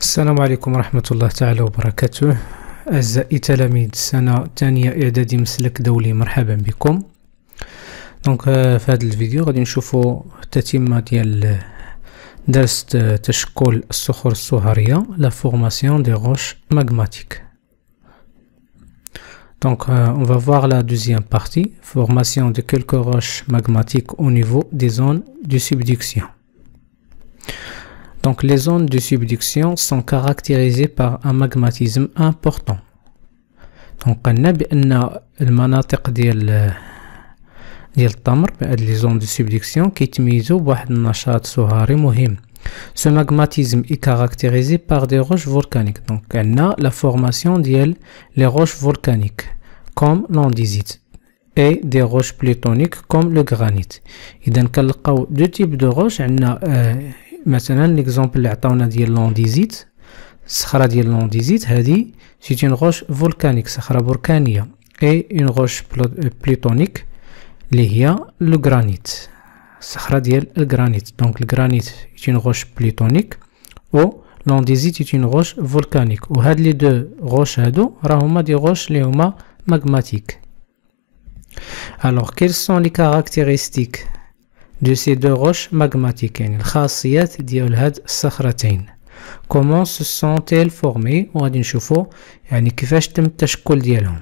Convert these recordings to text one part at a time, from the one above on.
السلام عليكم ورحمة الله تعالى وبركاته. أعزائي تلاميذ السنة الثانية إعدادي مسلك دولي، مرحبا بكم. دونك في هذا الفيديو غادي نشوفوا التتمة ديال درس تشكل الصخور الصهرية، la formation des roches magmatiques. Donc on va voir la deuxième partie, formation de quelques roches magmatiques au niveau des zones de subduction. Donc les zones de subduction sont caractérisées par un magmatisme important. Donc قلنا بأن المناطق ديال التمر بهاد لي زون دو سبدكسيون كيتميزوا بواحد النشاط صهاري مهم. Ce magmatisme est caractérisé par des roches volcaniques. Donc عندنا la formation ديال les roches volcaniques comme l'andésite et des roches plutoniques comme le granit. إذا كنلقاو دو تيب دو روش. عندنا مثلا ليكزامبل اللي عطاونا ديال لونديزيت، الصخره ديال لونديزيت هذه سي اون روش فولكانيك، صخره بركانيه، اي اون روش بلوتونيك اللي هي لو غرانيت، الصخره ديال الغرانيت. دونك الغرانيت سي اون روش بلوتونيك او لونديزيت سي اون روش فولكانيك، وهاد لي دو روش هادو راهما دي روش اللي هما ماغماتيك. alors quelles sont les caractéristiques de ces deux roches magmatiques، يعني الخاصيات ديال هاد الصخرتين. comment se sont-elles formées، وغادي نشوفوا يعني كيفاش تم التشكل ديالهم.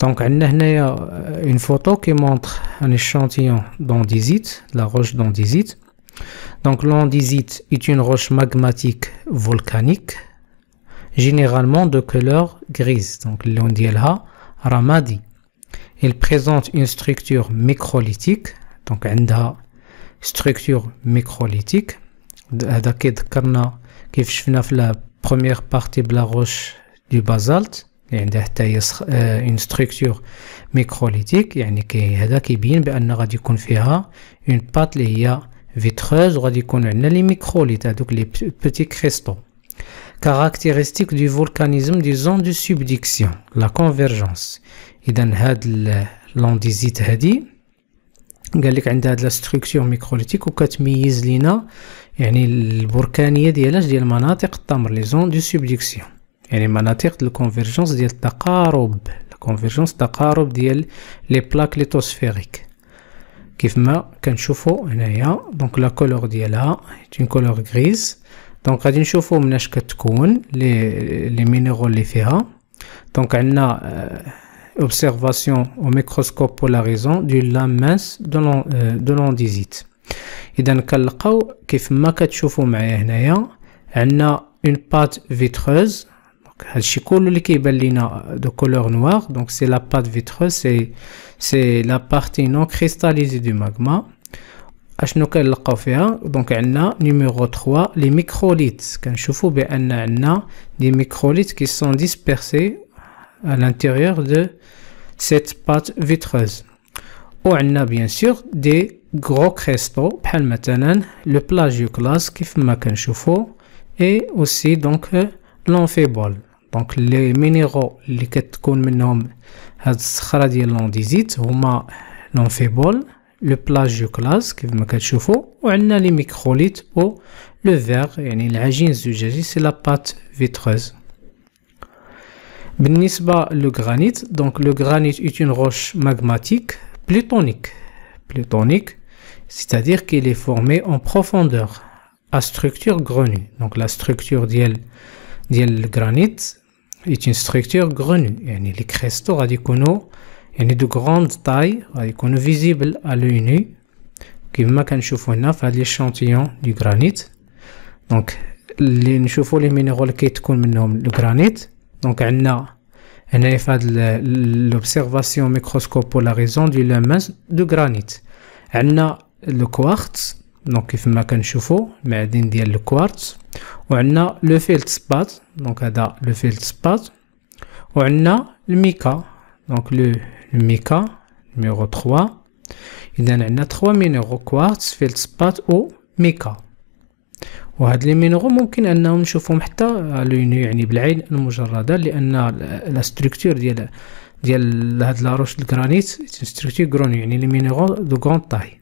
دونك عندنا هنايا une photo qui montre un échantillon d'andésite, la roche d'andésite. donc l'andésite est une roche magmatique volcanique généralement de couleur grise، donc اللون ديالها رمادي. il présente une structure microlithique. donc عندها structure microlithique. هذا كيذكرنا كيف شفنا في لا première partie بلا روش du basalte اللي عندها حتى هي une structure microlithique، يعني هذا كيبين بان غادي يكون فيها une pâte اللي هي vitreuse، وغادي يكون عندنا لي ميكروليت هذوك لي petits cristaux. caractéristique du volcanisme des zones de subduction، la convergence. اذا هاد l'andésite هذه قال لك عندها هاد لا ستركتور ميكروليتيك وكتميز لينا يعني البركانيه ديالاش ديال مناطق التمر لي زون دو سبدكسيون، يعني مناطق الكونفرجنس ديال التقارب، الكونفرجنس تقارب ديال لي بلاك ليتوسفيريك كيف ما كنشوفوا هنايا. دونك لا كولور ديالها اون كولور غريز. دونك غادي نشوفوا مناش كتكون لي مينيرال اللي فيها. دونك عندنا observation au microscope polarisant du lame mince de l'andésite. إذا كنلقاو كيف ما كتشوفوا معايا هنايا عندنا une pâte vitreuse. donc هادشي كله اللي كيبان لينا de couleur noire، donc c'est la pâte vitreuse, c'est la partie non cristallisée du magma. اشنو كنلقاو فيها؟ دونك عندنا numéro 3 les microlites. كنشوفوا بان عندنا des microlites qui sont dispersés à l'intérieur de cette pâte vitreuse. وعندنا bien sûr des gros cristaux بحال مثلا le plagioclase كيف ما كنشوفوا، et aussi donc l'amphibole. donc les minéraux اللي كتكون منهم هاد الصخره ديال l'andésite هما l'amphibole، le plagioclase كيف ما كتشوفوا، وعندنا les microlites ou le verre يعني العجين الزجاجي c'est la pâte vitreuse. بالنسبة للغرانيت، donc le granit est une roche magmatique plutonique, c'est-à-dire qu'il est formé en profondeur à structure grenue. donc la structure ديال le granit est une structure grenue، يعني les cristaux غادي يكونوا يعني de grande taille، غادي يكونوا visible à l'œil nu كيف ما كنشوفوا هنا في هذا l'échantillon du granit. donc اللي نشوفوا لي مينيرال كيتكون منهم الغرانيت. دونك عندنا هنايا في هاد لوبسيرفاسيون ميكروسكوب بولاريزون دو لاماس دو غرانيت عندنا لو كوارتز، دونك كيف ما كنشوفوا معدن ديال الكوارتز، وعندنا لو فيلدسبات، دونك هذا لو فيلدسبات، وعندنا الميكا، دونك لو ميكا نيميرو 3. اذا عندنا 3 مينيرو كوارتز، فيلدسبات و ميكا. وهاد لي مينيرو ممكن انهم نشوفهم حتى لونو يعني بالعين المجرده، لان لا ستركتور ديال هاد لا روش الغرانيت ستركتور غروني، يعني لي مينيرو دو غون طاي.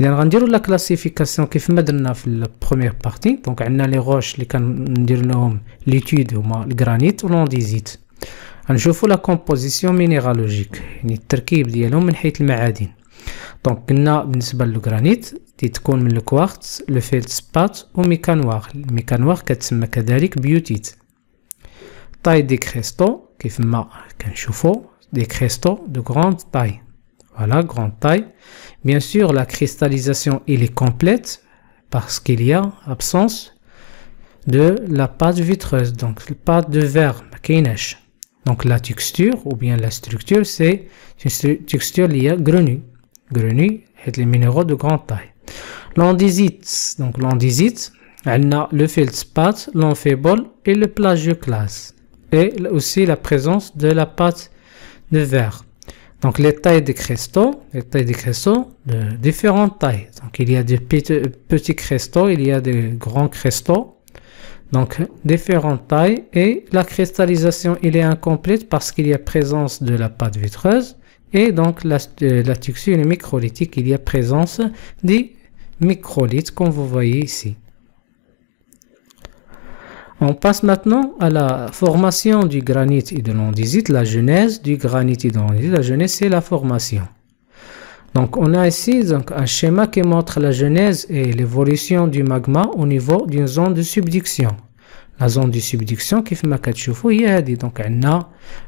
اذا غنديروا لا كلاسيفيكاسيون كيف ما درنا في البروميير بارتي. دونك عندنا لي روش اللي كندير لهم ليتود هما الجرانيت والانديزيت. غنشوفوا لا كومبوزيسيون مينيرالوجيك يعني التركيب ديالهم من حيث المعادن. دونك قلنا بالنسبه للجرانيت تكون من الكوارتز لو فيلدسبات وميكانوار. الميكانوار كتسمى كذلك بيوتيت. طاي دي كريستو كيف ما كنشوفوا دي كريستو دو غراند طاي. Voilà, grande taille. Bien sûr, la cristallisation il est complète parce qu'il y a absence de la pâte vitreuse. Donc, la pâte de verre, donc la texture ou bien la structure, c'est une texture liée à grenue. Grenue est les minéraux de grande taille. L'andésite, donc l'andésite, elle a le feldspathe, l'amphibole et le plagioclase. Et aussi la présence de la pâte de verre. Donc les tailles des cristaux de différentes tailles. Donc il y a des petits cristaux, il y a des grands cristaux. Donc différentes tailles et la cristallisation il est incomplète parce qu'il y a présence de la pâte vitreuse et donc la texture est microlithique, il y a présence des microlithes comme vous voyez ici. On passe maintenant à la formation du granit et de l'andésite, la genèse du granit et de l'andésite. La genèse, c'est la formation. Donc, on a ici donc, un schéma qui montre la genèse et l'évolution du magma au niveau d'une zone de subduction. La zone de subduction, qui fait ma donc on a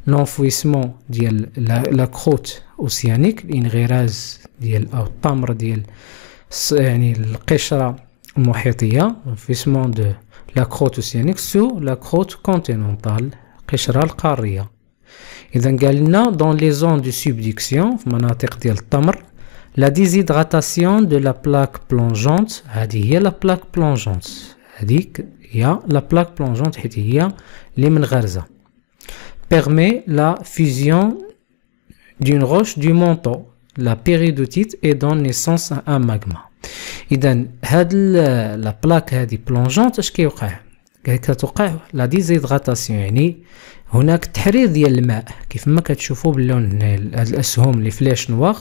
l'enfouissement de la croûte océanique, l'inghérase أو التمر ديال يعني القشرة المحيطية, l'enfouissement de la croûte océanique sous la croûte continentale, قشرة القارية. إذا قال لنا dans les zones de subduction في مناطق ديال التمر la déshydratation de la plaque plongeante. هذه هي la plaque plongeante. هذيك هي la plaque plongeante حيت هي اللي منغرزة. permet la fusion d'une roche du manteau, la péridotite, et donne naissance à un magma. إذا هاد لا بلاك هادي بلونجونت اش كيوقع؟ كتوقع لا ديزيدغاتاسيون يعني هناك تحرير ديال الماء كيف ما كتشوفوا باللون هنا هاد الاسهم لي فلاش نوار.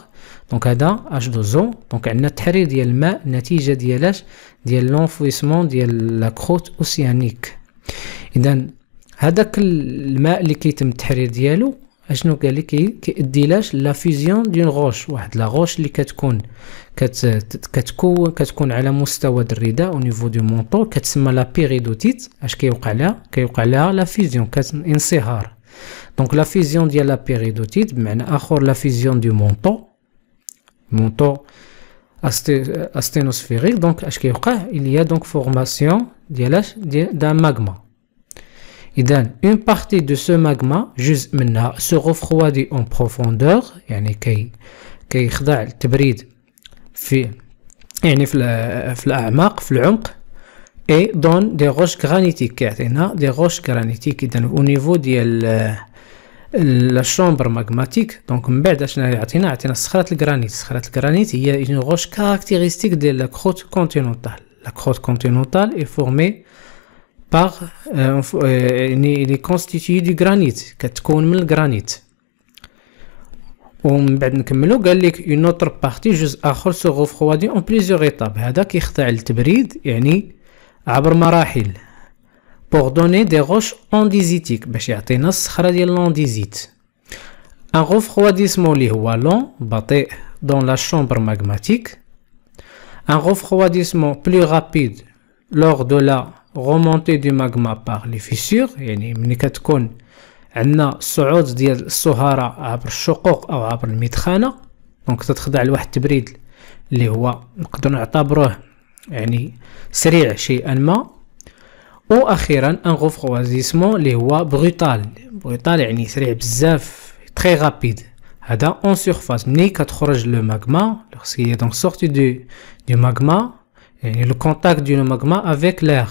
دونك هذا H2O. دونك عندنا تحرير ديال الماء نتيجه ديالاش ديال لونفويسمون ديال لا كروت اوسيانيك. اذا هذاك الماء اللي كيتم التحرير ديالو اشنو قال لك كيؤدي لاش لا فيزيون دون غوش. واحد لا غوش اللي كتكون على مستوى الرداء او نيفو دو مونطو كتسمى لا بيريدوتيت. اش كيوقع لها لا فيزيون انصهار. دونك لا فيزيون ديال لا بيريدوتيت بمعنى اخر لا فيزيون دو مونطو asténosphérique. دونك اش كيوقع il y a donc formation ديالاش d'un magma. إذن une partie de ce magma جزء منها se refroidit en profondeur يعني كيخضع التبريد في الأعماق في العمق et donne des roches granitiques كيعطينا des roches granitiques. إذن au niveau ديال la chambre magmatique. دونك من بعد اشنا يعطينا صخرة الجرانيت. صخرة الجرانيت هي une roche caractéristique de la croûte continentale. La croûte continentale est formée par il est constitué du granit كتكون من الجرانيت. ومن بعد نكملو قال لك une autre partie جزء آخر se refroidit en plusieurs étapes. هذا كيخضع للتبريد يعني عبر مراحل pour donner des roches andésitiques باش يعطينا الصخرة ديال الانديزيت. un refroidissement اللي هو long بطيء dans la chambre magmatique. un refroidissement plus rapide lors de la remontée du magma par les fissures. يعني ملي كتكون عندنا الصعود ديال الصهارة عبر الشقوق او عبر المدخنة دونك تتخضع لواحد التبريد اللي هو نقدر نعتبروه يعني سريع شيئا ما. واخيرا ان غوفروازيسمون اللي هو بروتال يعني سريع بزاف تري رابيد. هذا اون سيرفاس ملي كتخرج لو ماغما لوغسكي دونك سورتي دو ماغما يعني لو كونتاكت دو ماغما افيك لير.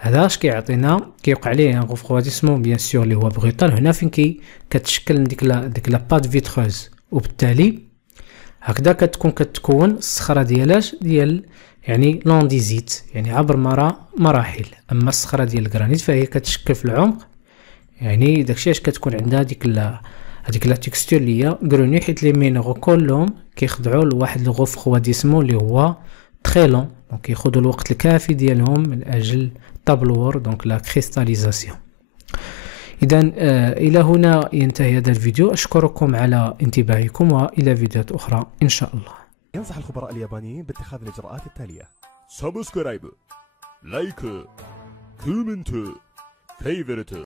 هذا اش كيعطينا كيوقع ليه ان غوفروازيسمون بيان سور اللي هو بروتال. هنا فين كتشكل ديك لا بات فيتروز وبالتالي هكذا كتكون الصخره ديال يعني لانديزيت يعني عبر مراحل. اما الصخره ديال الجرانيت فهي كتشكل في العمق يعني داكشي اش كتكون عندها ديك هذيك لا تكستور اللي هي غروني، حيت لي مينيرو كلهم كيخضعوا لواحد لو غوفغواديسمون اللي هو تري لون، دونك كياخذوا الوقت الكافي ديالهم من اجل تابلور دونك لا كريستاليزاسيون. اذا الى هنا ينتهي هذا الفيديو، اشكركم على انتباهكم والى فيديوهات اخرى ان شاء الله. ينصح الخبراء اليابانيين باتخاذ الاجراءات التالية: سبسكرايب، لايك، كومنت، فيفورت.